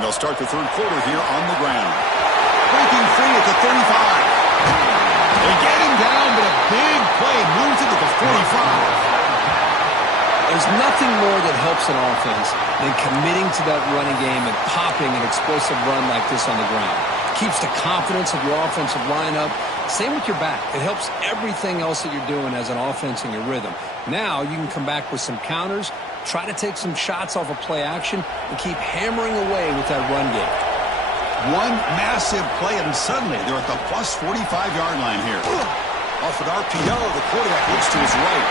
And they'll start the third quarter here on the ground. Breaking free at the 35. They get him down, but a big play moves it to the 45. There's nothing more that helps an offense than committing to that running game and popping an explosive run like this on the ground. Keeps the confidence of your offensive lineup. Same with your back. It helps everything else that you're doing as an offense in your rhythm. Now you can come back with some counters, try to take some shots off of play action, and keep hammering away with that run game. One massive play, and suddenly they're at the plus 45-yard line here. Off an RPO, the quarterback looks to his right.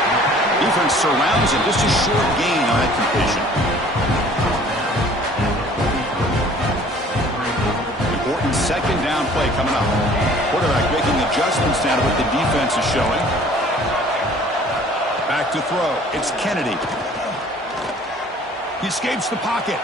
Defense surrounds him. Just a short gain on that completion. Important second down play coming up. Quarterback making adjustments now to what the defense is showing. Back to throw. It's Kennedy. He escapes the pocket.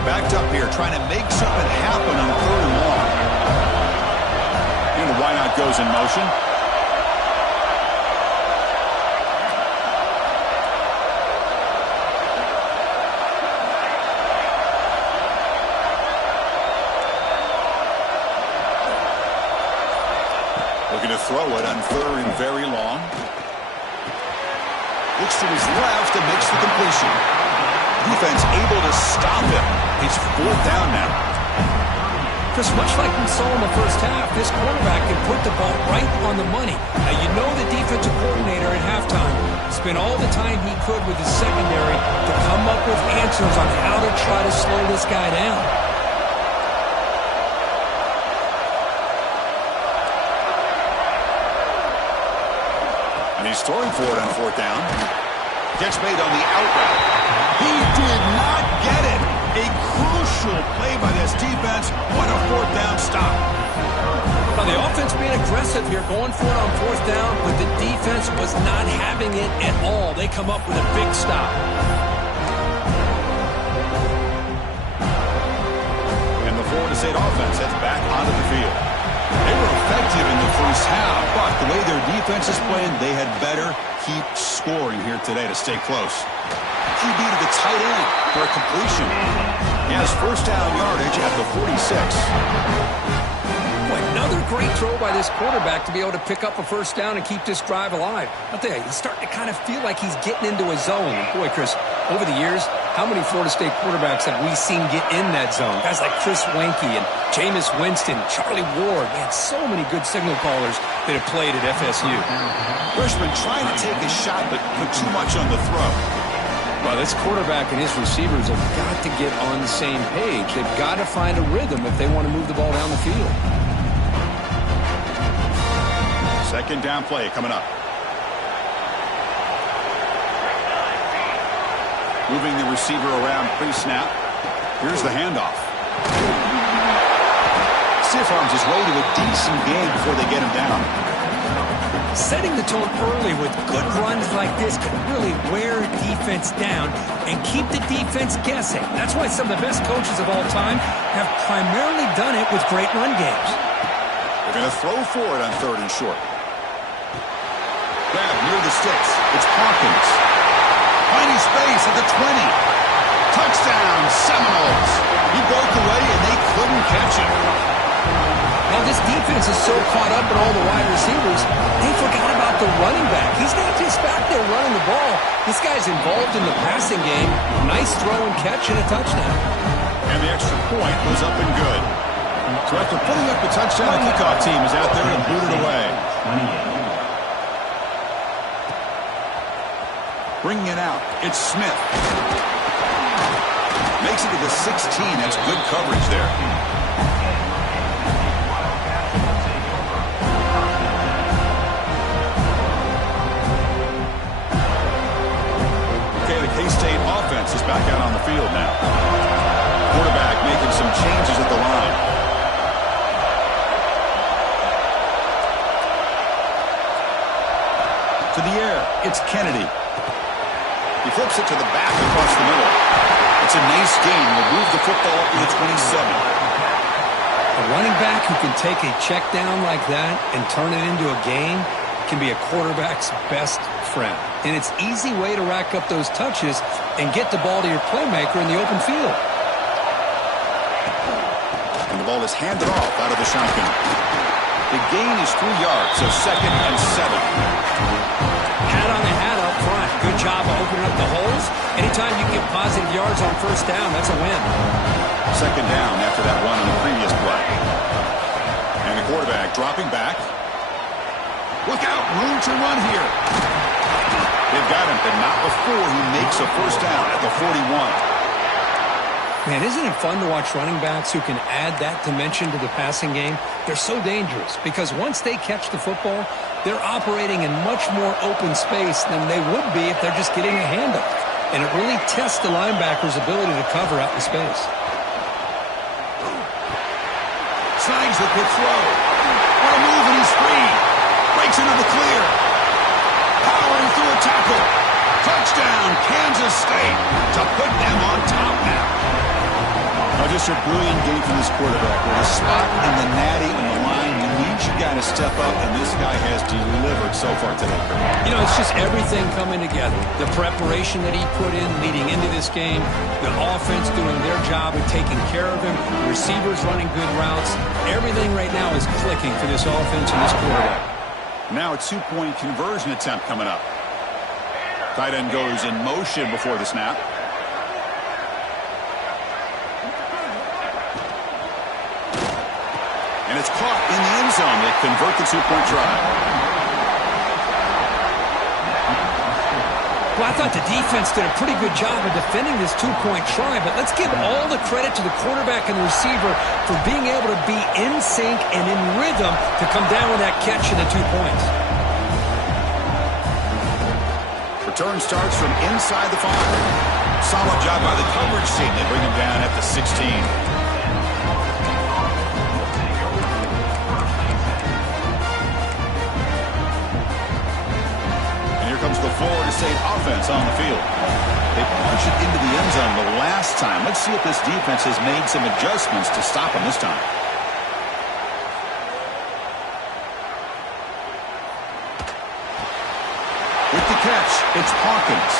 Backed up here, trying to make something happen on 3rd and long. And the wideout goes in motion. Looking to throw it on 3rd and very long. Looks to his left and makes the completion. Defense able to stop him. It's 4th down now. Just much like we saw in the first half, this quarterback can put the ball right on the money. Now, you know the defensive coordinator at halftime spent all the time he could with his secondary to come up with answers on how to try to slow this guy down. And he's throwing for it on 4th down. Catch made on the out route. He did not get it. A crucial play by this defense. What a 4th down stop. Now, the offense being aggressive here, going for it on 4th down, but the defense was not having it at all. They come up with a big stop. And the Florida State offense heads back onto the field. They were effective in the first half, but the way their defense is playing, they had better keep scoring here today to stay close. QB to the tight end for a completion. He has 1st down yardage at the 46. Boy, another great throw by this quarterback to be able to pick up a 1st down and keep this drive alive. I'll tell you, he's starting to kind of feel like he's getting into a zone. And boy, Chris, over the years, how many Florida State quarterbacks have we seen get in that zone? Guys like Chris Wenke and Jameis Winston, Charlie Ward. We had so many good signal callers that have played at FSU. Freshman trying to take a shot, but put too much on the throw. Well, this quarterback and his receivers have got to get on the same page. They've got to find a rhythm if they want to move the ball down the field. Second down play coming up. Moving the receiver around pre-snap. Here's the handoff. Stiff arms his way to a decent game before they get him down. Setting the tone early with good runs like this can really wear defense down and keep the defense guessing. That's why some of the best coaches of all time have primarily done it with great run games. They're going to throw for it on 3rd and short. Grab near the sticks. It's Hawkins. Finding space at the 20. Touchdown, Seminoles. He broke away and they couldn't catch him. Now, this defense is so caught up in all the wide receivers, they forgot about the running back. He's not just back there running the ball. This guy's involved in the passing game. Nice throw and catch and a touchdown. And the extra point was up and good. So after putting up the touchdown, the kickoff team is out there and booted away. Bringing it out, it's Smith. Makes it to the 16. That's good coverage there. K-State offense is back out on the field now. Quarterback making some changes at the line. To the air, it's Kennedy. He flips it to the back across the middle. It's a nice gain. Will move the football up to the 27. A running back who can take a check down like that and turn it into a gain can be a quarterback's best friend. And it's an easy way to rack up those touches and get the ball to your playmaker in the open field. And the ball is handed off out of the shotgun. The gain is 3 yards, so 2nd and 7. Hat on the hat up front. Good job of opening up the holes. Anytime you get positive yards on first down, that's a win. 2nd down after that run on the previous play. And the quarterback dropping back. Look out, room to run here. They've got him, but not before he makes a first down at the 41. Man, isn't it fun to watch running backs who can add that dimension to the passing game? They're so dangerous because once they catch the football, they're operating in much more open space than they would be if they're just getting a handoff. And it really tests the linebacker's ability to cover out in space. Signs the quick throw. What a move, and he's free. Breaks into the clear. Powering through a tackle. Touchdown, Kansas State, to put them on top now. Just a brilliant game from this quarterback. With a spot in the natty on the line, you need your guy to step up, and this guy has delivered so far today. You know, it's just everything coming together. The preparation that he put in leading into this game, the offense doing their job of taking care of him, the receivers running good routes. Everything right now is clicking for this offense and this quarterback. Now a 2-point conversion attempt coming up. Tight end goes in motion before the snap. And it's caught in the end zone. They convert the 2-point try. Well, I thought the defense did a pretty good job of defending this 2-point try, but let's give all the credit to the quarterback and the receiver for being able to be in sync and in rhythm to come down with that catch and the 2 points. Return starts from inside the 5. Solid job by the coverage team. They bring him down at the 16. Comes the Florida State offense on the field. They punch it into the end zone the last time. Let's see if this defense has made some adjustments to stop him this time. With the catch, it's Hawkins.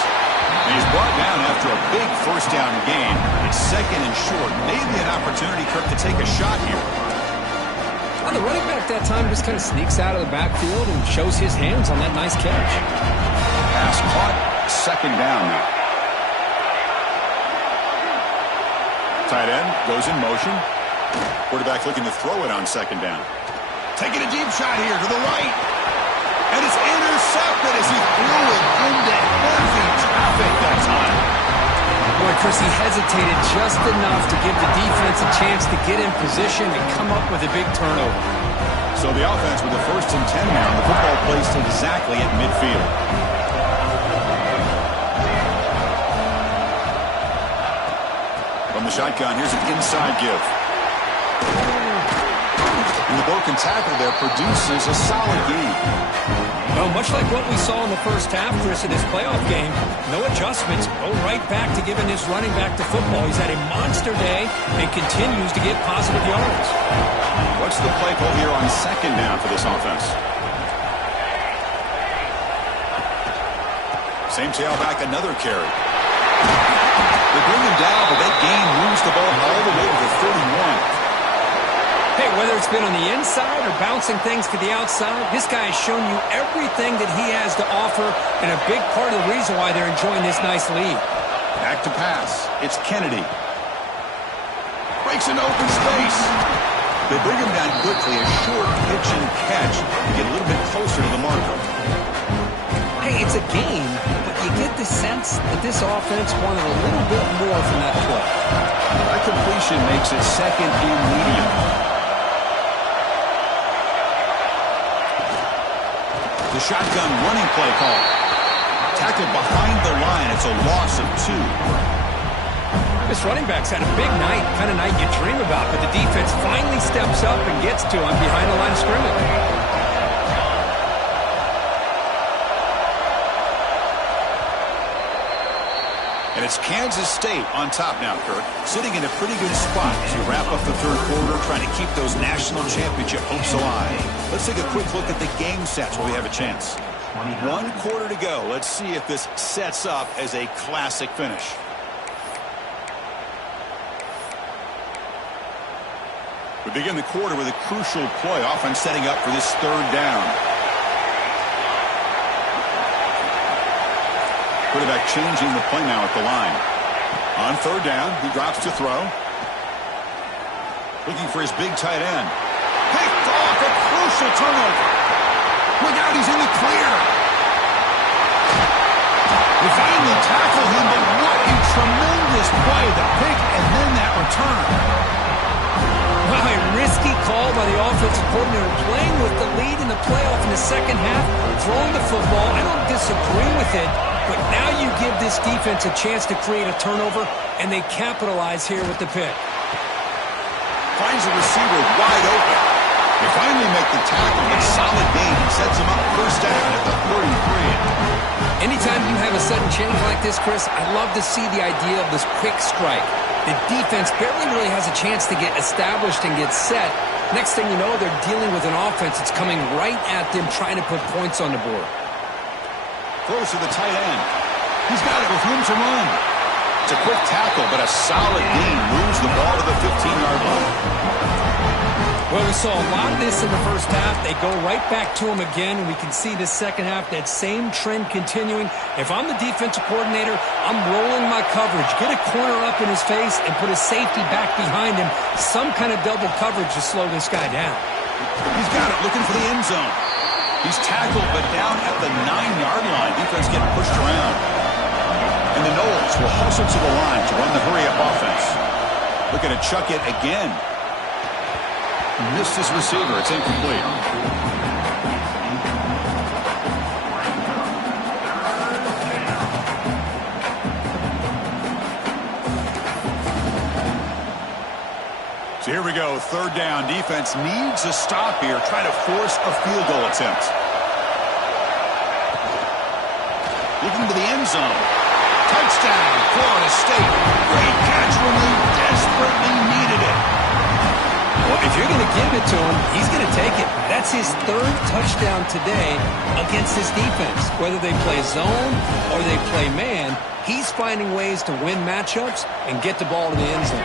And he's brought down after a big first down gain. It's 2nd and short. Maybe an opportunity, Kirk, to take a shot here. Well, the running back that time just kind of sneaks out of the backfield and shows his hands on that nice catch. Pass caught, 2nd down now. Tight end goes in motion. Quarterback looking to throw it on 2nd down. Taking a deep shot here to the right. And it's intercepted as he threw it into heavy traffic that time. Boy, Chris, he hesitated just enough to give the defense a chance to get in position and come up with a big turnover. So the offense with the 1st and 10 now. The football placed exactly at midfield. From the shotgun, here's an inside give. And the broken tackle there produces a solid gain. Well, much like what we saw in the first half, Chris, of this playoff game, no adjustments, go right back to giving his running back to football. He's had a monster day and continues to get positive yards. What's the play call here on 2nd down for this offense? Same tailback, another carry. They bring him down, but that gain moves the ball all the way to the 31. Hey, whether it's been on the inside or bouncing things to the outside, this guy has shown you everything that he has to offer, and a big part of the reason why they're enjoying this nice lead. Back to pass. It's Kennedy. Breaks into open space. They bring him down quickly, a short pitch and catch to get a little bit closer to the marker. Hey, it's a game, but you get the sense that this offense wanted a little bit more from that play. That completion makes it 2nd and medium. The shotgun running play call. Tackled behind the line. It's a loss of 2. This running back's had a big night, kind of night you dream about, but the defense finally steps up and gets to him behind the line of scrimmage. And it's Kansas State on top now, Kirk, sitting in a pretty good spot as you wrap up the third quarter, trying to keep those national championship hopes alive. Let's take a quick look at the game sets while we have a chance. 1 quarter to go. Let's see if this sets up as a classic finish. We begin the quarter with a crucial play, offense setting up for this third down. Quarterback changing the play now at the line. On third down, he drops to throw. Looking for his big tight end. Picked off, a crucial turnover. Look out, he's in the clear. They finally tackle him, but what a tremendous play. The pick and then that return. Wow, a risky call by the offensive coordinator, playing with the lead in the playoff in the second half, throwing the football. I don't disagree with it, but now you give this defense a chance to create a turnover, and they capitalize here with the pick. Finds the receiver wide open. They finally make the tackle. It's solid gain. Sets him up first down at the 33. Anytime you have a sudden change like this, Chris, I love to see the idea of this quick strike. The defense barely really has a chance to get established and get set. Next thing you know, they're dealing with an offense that's coming right at them, trying to put points on the board. Throws to the tight end. He's got it with room to run. It's a quick tackle, but a solid gain. Moves the ball to the 15-yard line. Well, we saw a lot of this in the first half. They go right back to him again, and we can see the second half, that same trend continuing. If I'm the defensive coordinator, I'm rolling my coverage. Get a corner up in his face and put a safety back behind him. Some kind of double coverage to slow this guy down. He's got it, looking for the end zone. He's tackled, but down at the 9-yard line. Defense getting pushed around. And the Noles will hustle to the line to run the hurry-up offense. Looking to chuck it again. Missed his receiver. It's incomplete. So here we go. Third down. Defense needs a stop here. Trying to force a field goal attempt. Looking to the end zone. Touchdown, Florida State. Great catch when they desperately needed it. Well, if you're going to give it to him, he's going to take it. That's his third touchdown today against this defense. Whether they play zone or they play man, he's finding ways to win matchups and get the ball to the end zone.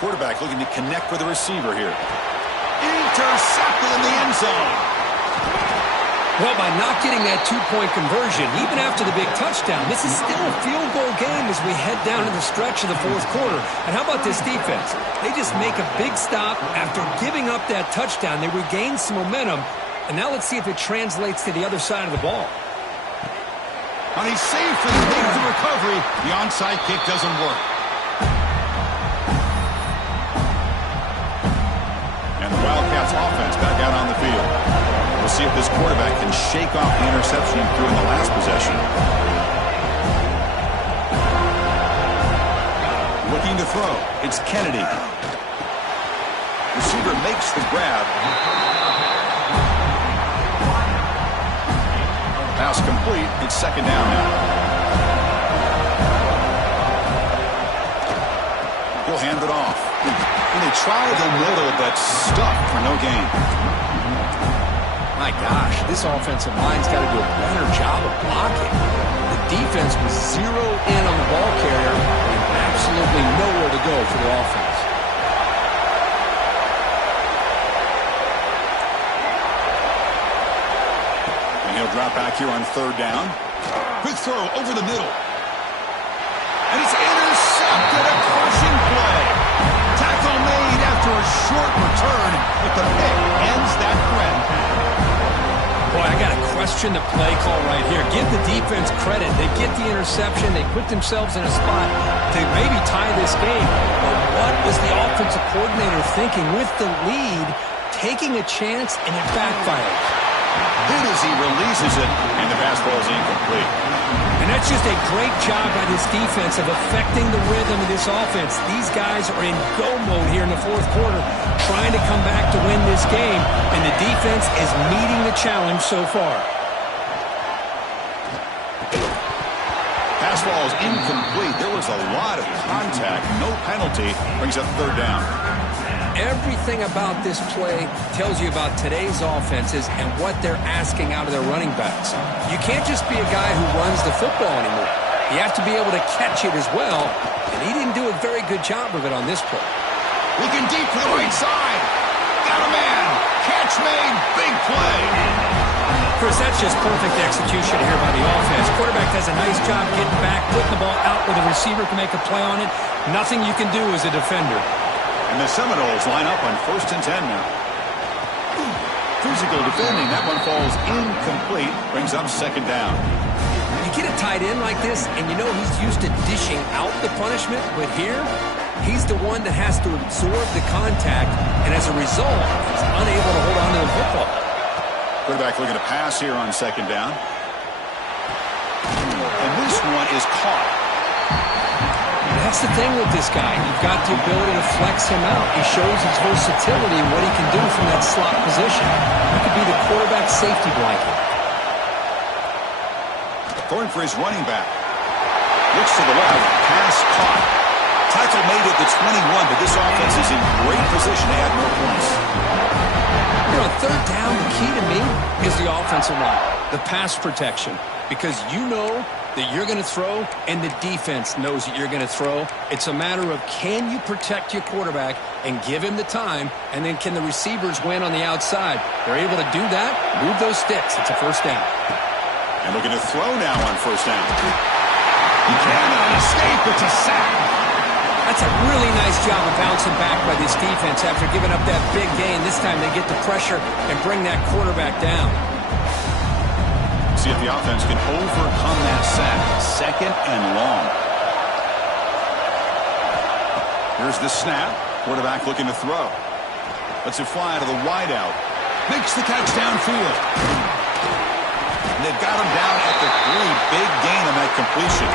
Quarterback looking to connect with the receiver here. Intercepted in the end zone. Well, by not getting that two-point conversion, even after the big touchdown, this is still a field goal game as we head down to the stretch of the fourth quarter. And how about this defense? They just make a big stop after giving up that touchdown. They regain some momentum. And now let's see if it translates to the other side of the ball. And he's safe and he makes the recovery. The onside kick doesn't work. And the Wildcats offense back out on the field. We'll see if this quarterback can shake off the interception he threw in the last possession. Looking to throw. It's Kennedy. Receiver makes the grab. Pass complete. It's second down now. He'll hand it off. And they try the middle, but stuffed for no gain. My gosh, this offensive line's got to do a better job of blocking. The defense was zeroed in on the ball carrier and absolutely nowhere to go for the offense. And he'll drop back here on third down. Quick throw over the middle. And it's intercepted, a crushing play. Tackle made after a short return, but the pick ends that threat. Boy, I got to question the play call right here. Give the defense credit. They get the interception. They put themselves in a spot to maybe tie this game. But what was the offensive coordinator thinking with the lead, taking a chance, and it backfired? Hit as he releases it, and the pass ball is incomplete. And that's just a great job by this defense of affecting the rhythm of this offense. These guys are in go mode here in the fourth quarter, trying to come back to win this game, and the defense is meeting the challenge so far. falls incomplete. There was a lot of contact. No penalty. Brings up third down. Everything about this play tells you about today's offenses and what they're asking out of their running backs. You can't just be a guy who runs the football anymore. You have to be able to catch it as well, and he didn't do a very good job of it on this play. Looking deep to the right side. Got a man. Catch made. Big play. Chris, that's just perfect execution here by the offense. Quarterback does a nice job getting back, putting the ball out where the receiver can make a play on it. Nothing you can do as a defender. And the Seminoles line up on 1st and 10 now. Physical defending. That one falls incomplete. Brings up second down. You get a tight end like this, and you know he's used to dishing out the punishment, but here, he's the one that has to absorb the contact, and as a result, he's unable to hold on to the football. Quarterback looking to pass here on second down. And this one is caught. That's the thing with this guy. You've got the ability to flex him out. He shows his versatility and what he can do from that slot position. He could be the quarterback safety blanket. Going for his running back. Looks to the left. Pass caught. Tackle made at the 21, but this offense is in great position to add more points. You know, third down, the key to me is the offensive line, the pass protection, because you know that you're going to throw and the defense knows that you're going to throw. It's a matter of can you protect your quarterback and give him the time, and then can the receivers win on the outside? They're able to do that, move those sticks. It's a first down. And looking to throw now on first down. He cannot escape. It's a sack. That's a really nice job of bouncing back by this defense after giving up that big gain. This time they get the pressure and bring that quarterback down. See if the offense can overcome that sack. Second and long. Here's the snap. Quarterback looking to throw. Lets it fly to the wideout. Makes the catch downfield. And they've got him down at the 3. Big gain on that completion.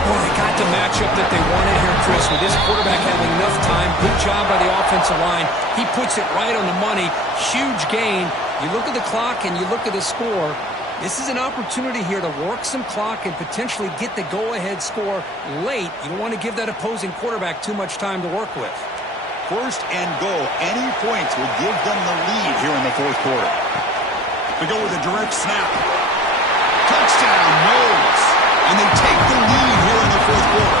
Boy, they got the matchup that they wanted here, Chris, with this quarterback having enough time. Good job by the offensive line. He puts it right on the money. Huge gain. You look at the clock and you look at the score. This is an opportunity here to work some clock and potentially get the go-ahead score late. You don't want to give that opposing quarterback too much time to work with. First and goal. Any points will give them the lead here in the fourth quarter. We go with a direct snap. Touchdown, Knowles. And they take the lead here in the fourth quarter.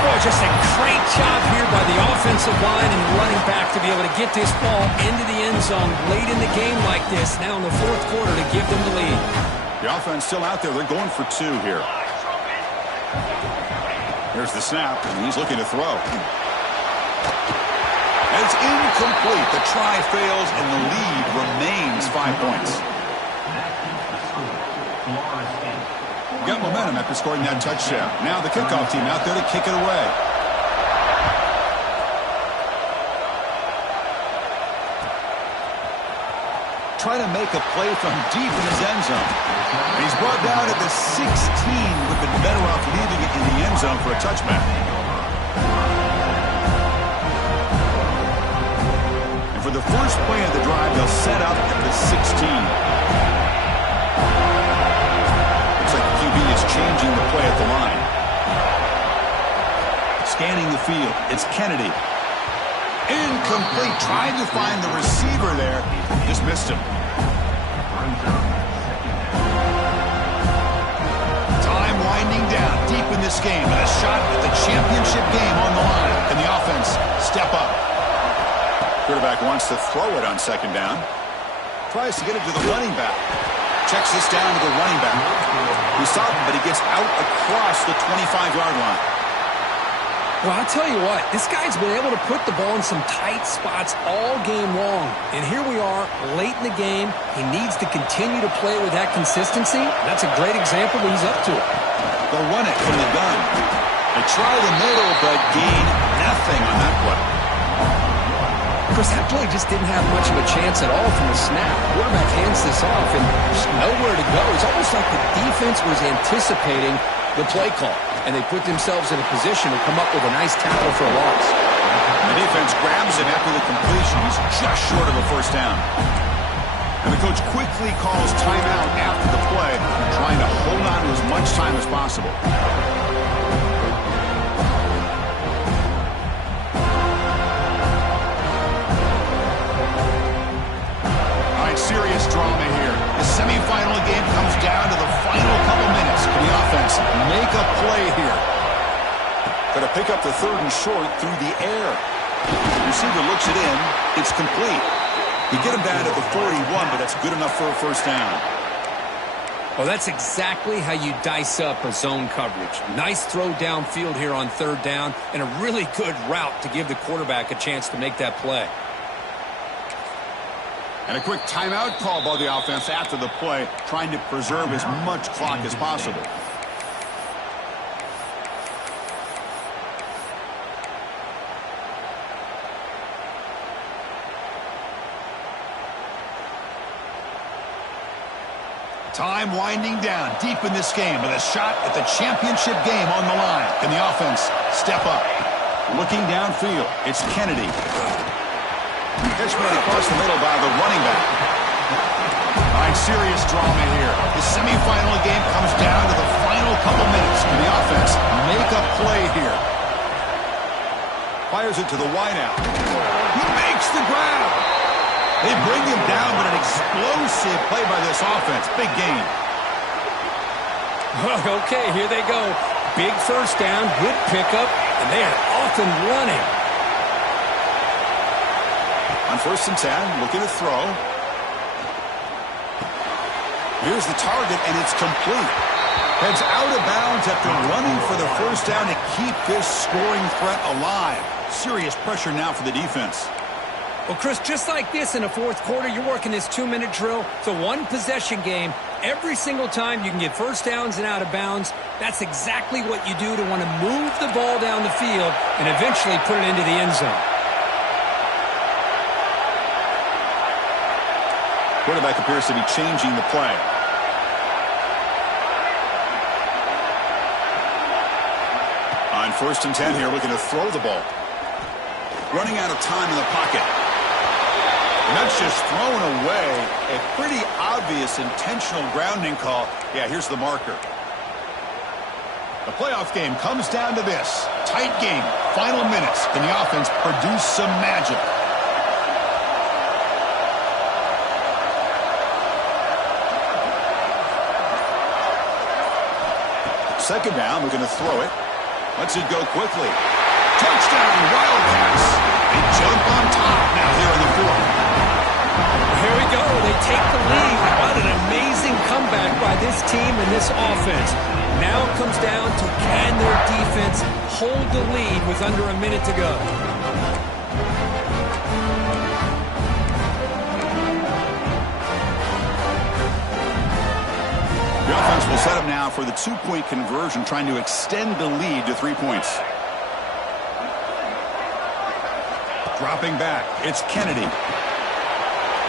Boy, just a great job here by the offensive line and running back to be able to get this ball into the end zone late in the game like this, now in the fourth quarter to give them the lead. The offense still out there. They're going for 2 here. Here's the snap, and he's looking to throw. And it's incomplete. The try fails, and the lead remains 5 points. Got momentum after scoring that touchdown. Now the kickoff team out there to kick it away. Trying to make a play from deep in his end zone. And he's brought down at the 16. Would have been better off leaving it in the end zone for a touchback. And for the first play of the drive, they'll set up at the 16. Is changing the play at the line. Scanning the field. It's Kennedy. Incomplete. Tried to find the receiver there. Just missed him. Time winding down deep in this game. And a shot at the championship game on the line. Can the offense step up? Quarterback wants to throw it on second down. Tries to get it to the running back. Checks this down to the running back. We saw him, but he gets out across the 25-yard line. Well, I'll tell you what, this guy's been able to put the ball in some tight spots all game long. And here we are, late in the game. He needs to continue to play with that consistency. That's a great example that he's up to it. They'll run it from the gun. They try the middle, but gain nothing on that play. Chris, that play just didn't have much of a chance at all from the snap. Quarterback hands this off and there's nowhere to go. It's almost like the defense was anticipating the play call, and they put themselves in a position to come up with a nice tackle for a loss. The defense grabs him after the completion. He's just short of a first down. And the coach quickly calls timeout after the play, trying to hold on to as much time as possible. All right, serious drama here. The semifinal game comes down to the final couple minutes. Can the offense make a play here? Going to pick up the third and short through the air. Receiver looks it in. It's complete. You get him down at the 41, but that's good enough for a first down. Well, that's exactly how you dice up a zone coverage. Nice throw downfield here on third down, and a really good route to give the quarterback a chance to make that play. And a quick timeout call by the offense after the play, trying to preserve as much clock as possible. Time winding down deep in this game with a shot at the championship game on the line. Can the offense step up? Looking downfield, it's Kennedy. Catch made across the middle by the running back. All right, serious drama here. The semifinal game comes down to the final couple minutes. Can the offense make a play here? Fires it to the wideout. He makes the grab. They bring him down, but an explosive play by this offense. Big gain. Okay, here they go. Big first down, good pickup, and they are off and running. On 1st and 10, looking to throw. Here's the target, and it's complete. Heads out of bounds after running for the first down to keep this scoring threat alive. Serious pressure now for the defense. Well, Chris, just like this in the fourth quarter, you're working this 2-minute drill. It's a one-possession game. Every single time you can get first downs and out of bounds, that's exactly what you do to want to move the ball down the field and eventually put it into the end zone. Quarterback appears to be changing the play. On 1st and 10 here, looking to throw the ball. Running out of time in the pocket. And that's just thrown away. A pretty obvious intentional grounding call. Yeah, here's the marker. The playoff game comes down to this. Tight game. Final minutes. Can the offense produce some magic? Second down. We're going to throw it. Lets it go quickly. Touchdown, Wildcats. They jump on top now here in the fourth. Here we go. They take the lead. What an amazing comeback by this team and this offense. Now it comes down to can their defense hold the lead with under a minute to go. The offense will set up now for the two-point conversion, trying to extend the lead to 3 points. Dropping back, it's Kennedy.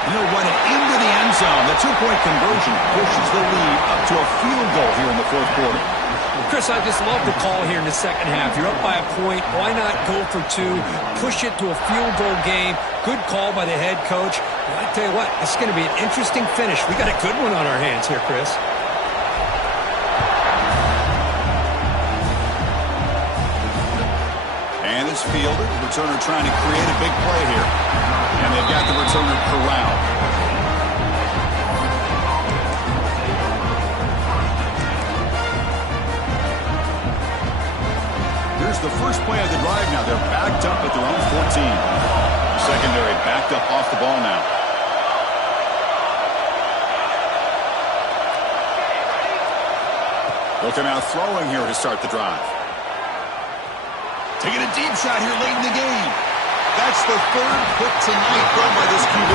He'll run it into the end zone. The two-point conversion pushes the lead up to a field goal here in the fourth quarter. Chris, I just love the call here in the second half. You're up by a point. Why not go for two? Push it to a field goal game. Good call by the head coach. Well, I tell you what, it's going to be an interesting finish. We got a good one on our hands here, Chris. And it's fielded. The returner trying to create a big play here. And they've got the returner corralled. Here's the first play of the drive now. They're backed up at their own 14. Secondary backed up off the ball now. They'll come out throwing here to start the drive. Taking a deep shot here late in the game. That's the third pick tonight thrown by this QB.